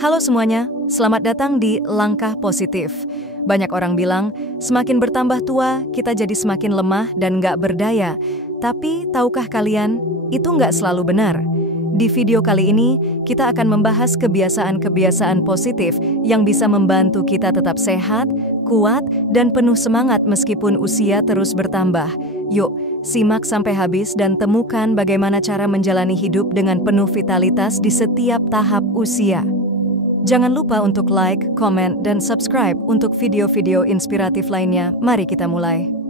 Halo semuanya, selamat datang di Langkah Positif. Banyak orang bilang, semakin bertambah tua, kita jadi semakin lemah dan nggak berdaya. Tapi, tahukah kalian, itu nggak selalu benar. Di video kali ini, kita akan membahas kebiasaan-kebiasaan positif yang bisa membantu kita tetap sehat, kuat, dan penuh semangat meskipun usia terus bertambah. Yuk, simak sampai habis dan temukan bagaimana cara menjalani hidup dengan penuh vitalitas di setiap tahap usia. Jangan lupa untuk like, komen, dan subscribe untuk video-video inspiratif lainnya. Mari kita mulai.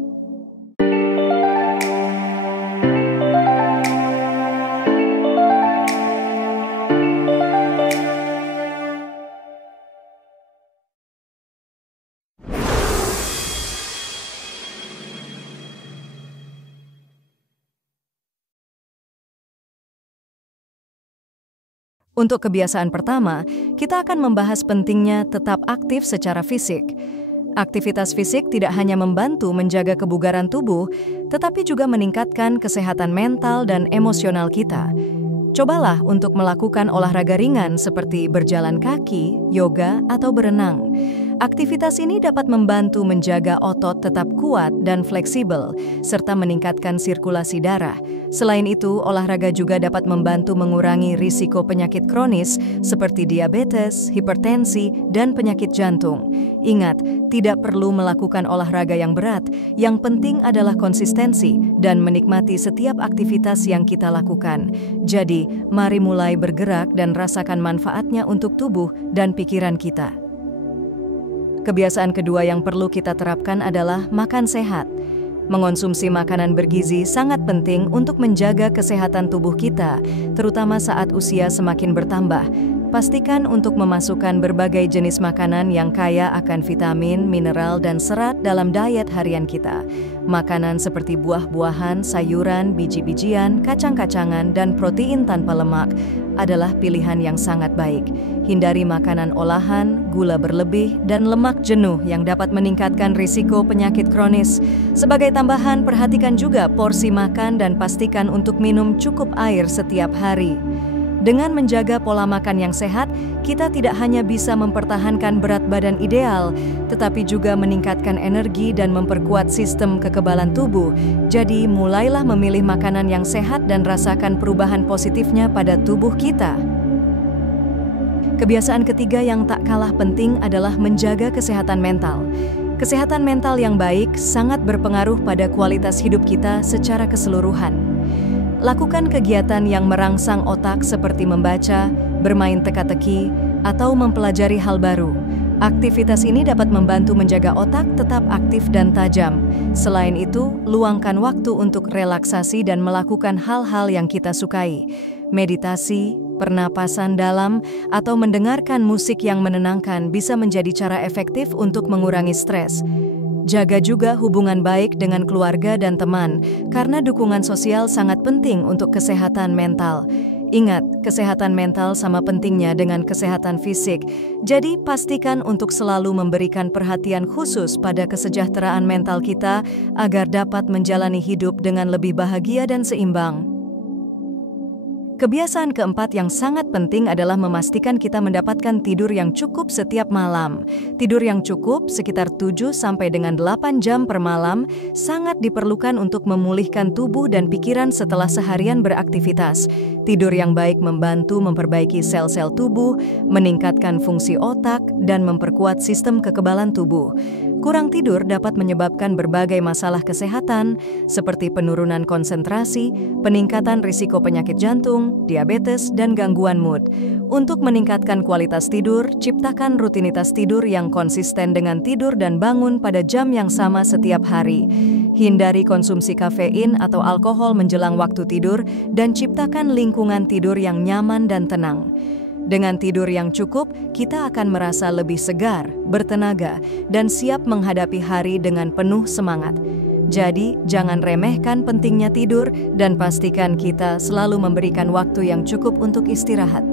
Untuk kebiasaan pertama, kita akan membahas pentingnya tetap aktif secara fisik. Aktivitas fisik tidak hanya membantu menjaga kebugaran tubuh, tetapi juga meningkatkan kesehatan mental dan emosional kita. Cobalah untuk melakukan olahraga ringan seperti berjalan kaki, yoga, atau berenang. Aktivitas ini dapat membantu menjaga otot tetap kuat dan fleksibel, serta meningkatkan sirkulasi darah. Selain itu, olahraga juga dapat membantu mengurangi risiko penyakit kronis seperti diabetes, hipertensi, dan penyakit jantung. Ingat, tidak perlu melakukan olahraga yang berat, yang penting adalah konsistensi dan menikmati setiap aktivitas yang kita lakukan. Jadi, mari mulai bergerak dan rasakan manfaatnya untuk tubuh dan pikiran kita. Kebiasaan kedua yang perlu kita terapkan adalah makan sehat. Mengonsumsi makanan bergizi sangat penting untuk menjaga kesehatan tubuh kita, terutama saat usia semakin bertambah. Pastikan untuk memasukkan berbagai jenis makanan yang kaya akan vitamin, mineral, dan serat dalam diet harian kita. Makanan seperti buah-buahan, sayuran, biji-bijian, kacang-kacangan, dan protein tanpa lemak adalah pilihan yang sangat baik. Hindari makanan olahan, gula berlebih, dan lemak jenuh yang dapat meningkatkan risiko penyakit kronis. Sebagai tambahan, perhatikan juga porsi makan dan pastikan untuk minum cukup air setiap hari. Dengan menjaga pola makan yang sehat, kita tidak hanya bisa mempertahankan berat badan ideal, tetapi juga meningkatkan energi dan memperkuat sistem kekebalan tubuh. Jadi, mulailah memilih makanan yang sehat dan rasakan perubahan positifnya pada tubuh kita. Kebiasaan ketiga yang tak kalah penting adalah menjaga kesehatan mental. Kesehatan mental yang baik sangat berpengaruh pada kualitas hidup kita secara keseluruhan. Lakukan kegiatan yang merangsang otak seperti membaca, bermain teka-teki, atau mempelajari hal baru. Aktivitas ini dapat membantu menjaga otak tetap aktif dan tajam. Selain itu, luangkan waktu untuk relaksasi dan melakukan hal-hal yang kita sukai. Meditasi, pernapasan dalam, atau mendengarkan musik yang menenangkan bisa menjadi cara efektif untuk mengurangi stres. Jaga juga hubungan baik dengan keluarga dan teman, karena dukungan sosial sangat penting untuk kesehatan mental. Ingat, kesehatan mental sama pentingnya dengan kesehatan fisik, jadi pastikan untuk selalu memberikan perhatian khusus pada kesejahteraan mental kita agar dapat menjalani hidup dengan lebih bahagia dan seimbang. Kebiasaan keempat yang sangat penting adalah memastikan kita mendapatkan tidur yang cukup setiap malam. Tidur yang cukup sekitar 7 sampai dengan 8 jam per malam sangat diperlukan untuk memulihkan tubuh dan pikiran setelah seharian beraktivitas. Tidur yang baik membantu memperbaiki sel-sel tubuh, meningkatkan fungsi otak, dan memperkuat sistem kekebalan tubuh. Kurang tidur dapat menyebabkan berbagai masalah kesehatan seperti penurunan konsentrasi, peningkatan risiko penyakit jantung, diabetes, dan gangguan mood. Untuk meningkatkan kualitas tidur, ciptakan rutinitas tidur yang konsisten dengan tidur dan bangun pada jam yang sama setiap hari. Hindari konsumsi kafein atau alkohol menjelang waktu tidur dan ciptakan lingkungan tidur yang nyaman dan tenang. Dengan tidur yang cukup, kita akan merasa lebih segar, bertenaga, dan siap menghadapi hari dengan penuh semangat. Jadi, jangan remehkan pentingnya tidur dan pastikan kita selalu memberikan waktu yang cukup untuk istirahat.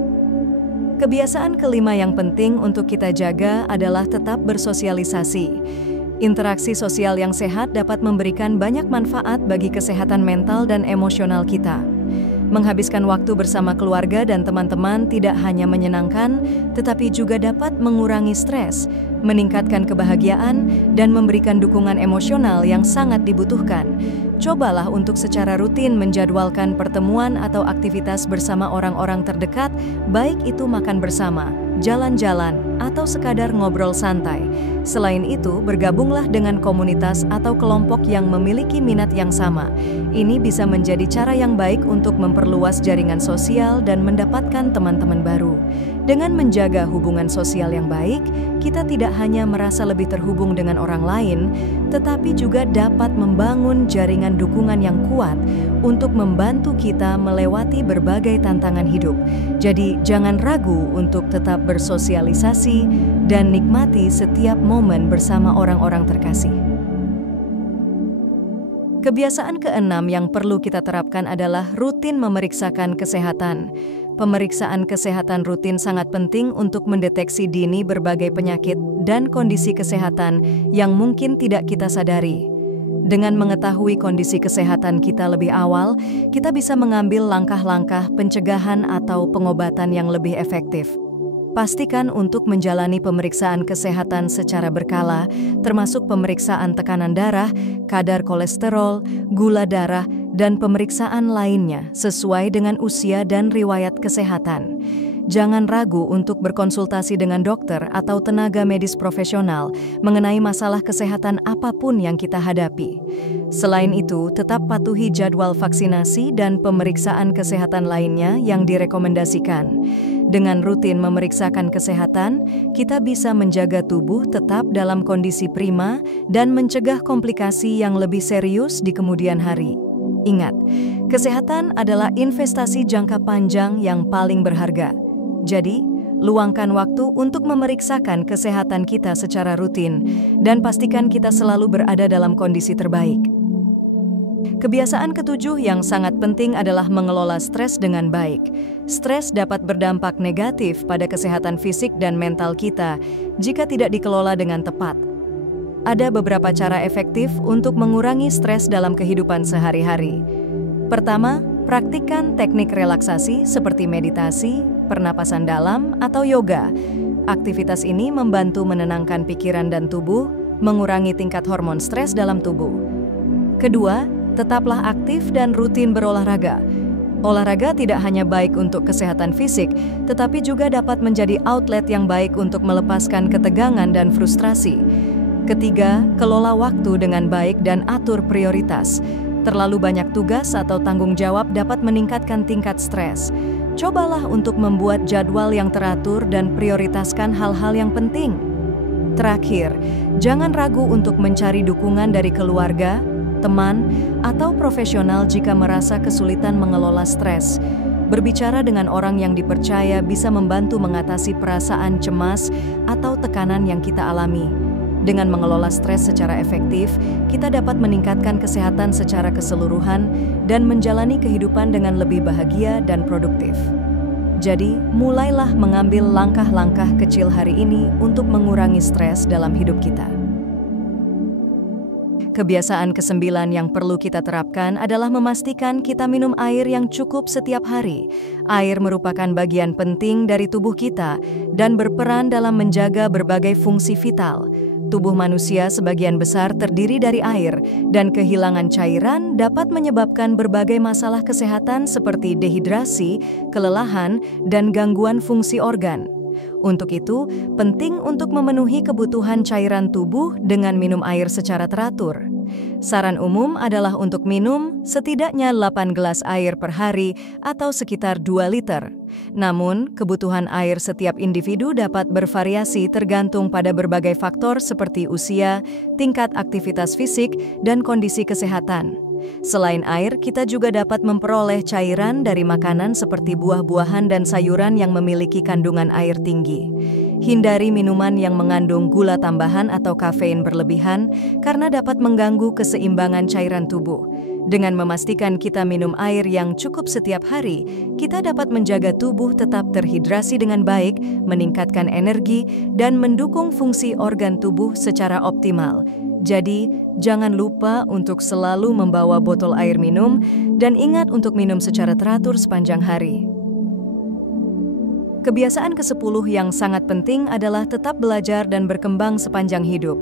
Kebiasaan kelima yang penting untuk kita jaga adalah tetap bersosialisasi. Interaksi sosial yang sehat dapat memberikan banyak manfaat bagi kesehatan mental dan emosional kita. Menghabiskan waktu bersama keluarga dan teman-teman tidak hanya menyenangkan, tetapi juga dapat mengurangi stres, meningkatkan kebahagiaan, dan memberikan dukungan emosional yang sangat dibutuhkan. Cobalah untuk secara rutin menjadwalkan pertemuan atau aktivitas bersama orang-orang terdekat, baik itu makan bersama, jalan-jalan, atau sekadar ngobrol santai. Selain itu, bergabunglah dengan komunitas atau kelompok yang memiliki minat yang sama. Ini bisa menjadi cara yang baik untuk memperluas jaringan sosial dan mendapatkan teman-teman baru. Dengan menjaga hubungan sosial yang baik, kita tidak hanya merasa lebih terhubung dengan orang lain, tetapi juga dapat membangun jaringan dukungan yang kuat untuk membantu kita melewati berbagai tantangan hidup. Jadi, jangan ragu untuk tetap bersosialisasi dan nikmati setiap momen bersama orang-orang terkasih. Kebiasaan keenam yang perlu kita terapkan adalah rutin memeriksakan kesehatan. Pemeriksaan kesehatan rutin sangat penting untuk mendeteksi dini berbagai penyakit dan kondisi kesehatan yang mungkin tidak kita sadari. Dengan mengetahui kondisi kesehatan kita lebih awal, kita bisa mengambil langkah-langkah pencegahan atau pengobatan yang lebih efektif. Pastikan untuk menjalani pemeriksaan kesehatan secara berkala, termasuk pemeriksaan tekanan darah, kadar kolesterol, gula darah, dan pemeriksaan lainnya sesuai dengan usia dan riwayat kesehatan. Jangan ragu untuk berkonsultasi dengan dokter atau tenaga medis profesional mengenai masalah kesehatan apapun yang kita hadapi. Selain itu, tetap patuhi jadwal vaksinasi dan pemeriksaan kesehatan lainnya yang direkomendasikan. Dengan rutin memeriksakan kesehatan, kita bisa menjaga tubuh tetap dalam kondisi prima dan mencegah komplikasi yang lebih serius di kemudian hari. Ingat, kesehatan adalah investasi jangka panjang yang paling berharga. Jadi, luangkan waktu untuk memeriksakan kesehatan kita secara rutin dan pastikan kita selalu berada dalam kondisi terbaik. Kebiasaan ketujuh yang sangat penting adalah mengelola stres dengan baik. Stres dapat berdampak negatif pada kesehatan fisik dan mental kita jika tidak dikelola dengan tepat. Ada beberapa cara efektif untuk mengurangi stres dalam kehidupan sehari-hari. Pertama, praktikkan teknik relaksasi seperti meditasi, pernapasan dalam, atau yoga. Aktivitas ini membantu menenangkan pikiran dan tubuh, mengurangi tingkat hormon stres dalam tubuh. Kedua, tetaplah aktif dan rutin berolahraga. Olahraga tidak hanya baik untuk kesehatan fisik, tetapi juga dapat menjadi outlet yang baik untuk melepaskan ketegangan dan frustrasi. Ketiga, kelola waktu dengan baik dan atur prioritas. Terlalu banyak tugas atau tanggung jawab dapat meningkatkan tingkat stres. Cobalah untuk membuat jadwal yang teratur dan prioritaskan hal-hal yang penting. Terakhir, jangan ragu untuk mencari dukungan dari keluarga, teman, atau profesional jika merasa kesulitan mengelola stres. Berbicara dengan orang yang dipercaya bisa membantu mengatasi perasaan cemas atau tekanan yang kita alami. Dengan mengelola stres secara efektif, kita dapat meningkatkan kesehatan secara keseluruhan dan menjalani kehidupan dengan lebih bahagia dan produktif. Jadi, mulailah mengambil langkah-langkah kecil hari ini untuk mengurangi stres dalam hidup kita. Kebiasaan kesembilan yang perlu kita terapkan adalah memastikan kita minum air yang cukup setiap hari. Air merupakan bagian penting dari tubuh kita dan berperan dalam menjaga berbagai fungsi vital. Tubuh manusia sebagian besar terdiri dari air, dan kehilangan cairan dapat menyebabkan berbagai masalah kesehatan seperti dehidrasi, kelelahan, dan gangguan fungsi organ. Untuk itu, penting untuk memenuhi kebutuhan cairan tubuh dengan minum air secara teratur. Saran umum adalah untuk minum setidaknya 8 gelas air per hari atau sekitar 2 liter. Namun, kebutuhan air setiap individu dapat bervariasi tergantung pada berbagai faktor seperti usia, tingkat aktivitas fisik, dan kondisi kesehatan. Selain air, kita juga dapat memperoleh cairan dari makanan seperti buah-buahan dan sayuran yang memiliki kandungan air tinggi. Hindari minuman yang mengandung gula tambahan atau kafein berlebihan karena dapat mengganggu keseimbangan cairan tubuh. Dengan memastikan kita minum air yang cukup setiap hari, kita dapat menjaga tubuh tetap terhidrasi dengan baik, meningkatkan energi, dan mendukung fungsi organ tubuh secara optimal. Jadi, jangan lupa untuk selalu membawa botol air minum dan ingat untuk minum secara teratur sepanjang hari. Kebiasaan ke-10 yang sangat penting adalah tetap belajar dan berkembang sepanjang hidup.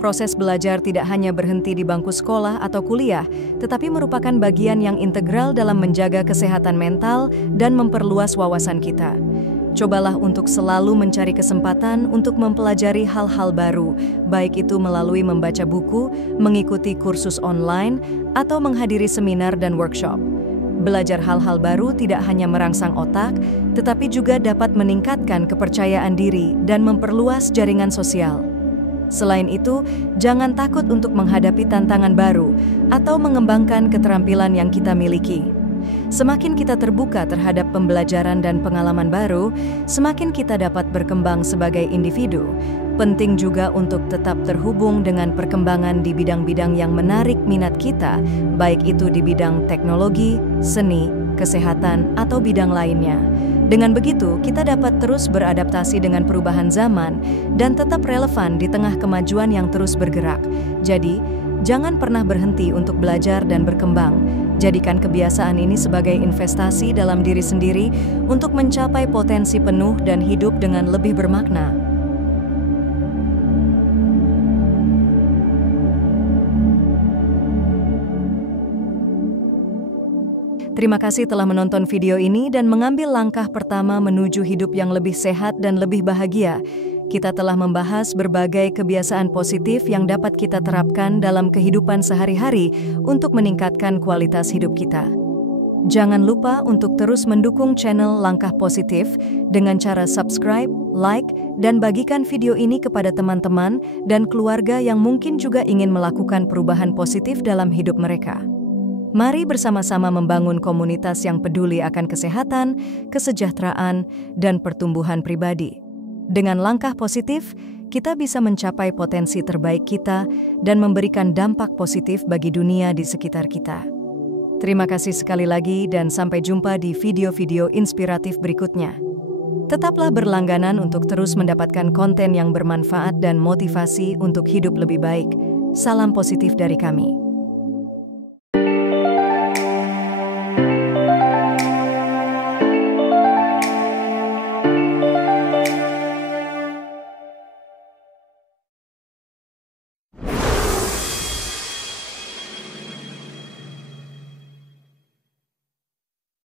Proses belajar tidak hanya berhenti di bangku sekolah atau kuliah, tetapi merupakan bagian yang integral dalam menjaga kesehatan mental dan memperluas wawasan kita. Cobalah untuk selalu mencari kesempatan untuk mempelajari hal-hal baru, baik itu melalui membaca buku, mengikuti kursus online, atau menghadiri seminar dan workshop. Belajar hal-hal baru tidak hanya merangsang otak, tetapi juga dapat meningkatkan kepercayaan diri dan memperluas jaringan sosial. Selain itu, jangan takut untuk menghadapi tantangan baru atau mengembangkan keterampilan yang kita miliki. Semakin kita terbuka terhadap pembelajaran dan pengalaman baru, semakin kita dapat berkembang sebagai individu. Penting juga untuk tetap terhubung dengan perkembangan di bidang-bidang yang menarik minat kita, baik itu di bidang teknologi, seni, kesehatan, atau bidang lainnya. Dengan begitu, kita dapat terus beradaptasi dengan perubahan zaman dan tetap relevan di tengah kemajuan yang terus bergerak. Jadi, jangan pernah berhenti untuk belajar dan berkembang. Jadikan kebiasaan ini sebagai investasi dalam diri sendiri untuk mencapai potensi penuh dan hidup dengan lebih bermakna. Terima kasih telah menonton video ini dan mengambil langkah pertama menuju hidup yang lebih sehat dan lebih bahagia. Kita telah membahas berbagai kebiasaan positif yang dapat kita terapkan dalam kehidupan sehari-hari untuk meningkatkan kualitas hidup kita. Jangan lupa untuk terus mendukung channel Langkah Positif dengan cara subscribe, like, dan bagikan video ini kepada teman-teman dan keluarga yang mungkin juga ingin melakukan perubahan positif dalam hidup mereka. Mari bersama-sama membangun komunitas yang peduli akan kesehatan, kesejahteraan, dan pertumbuhan pribadi. Dengan langkah positif, kita bisa mencapai potensi terbaik kita dan memberikan dampak positif bagi dunia di sekitar kita. Terima kasih sekali lagi dan sampai jumpa di video-video inspiratif berikutnya. Tetaplah berlangganan untuk terus mendapatkan konten yang bermanfaat dan motivasi untuk hidup lebih baik. Salam positif dari kami.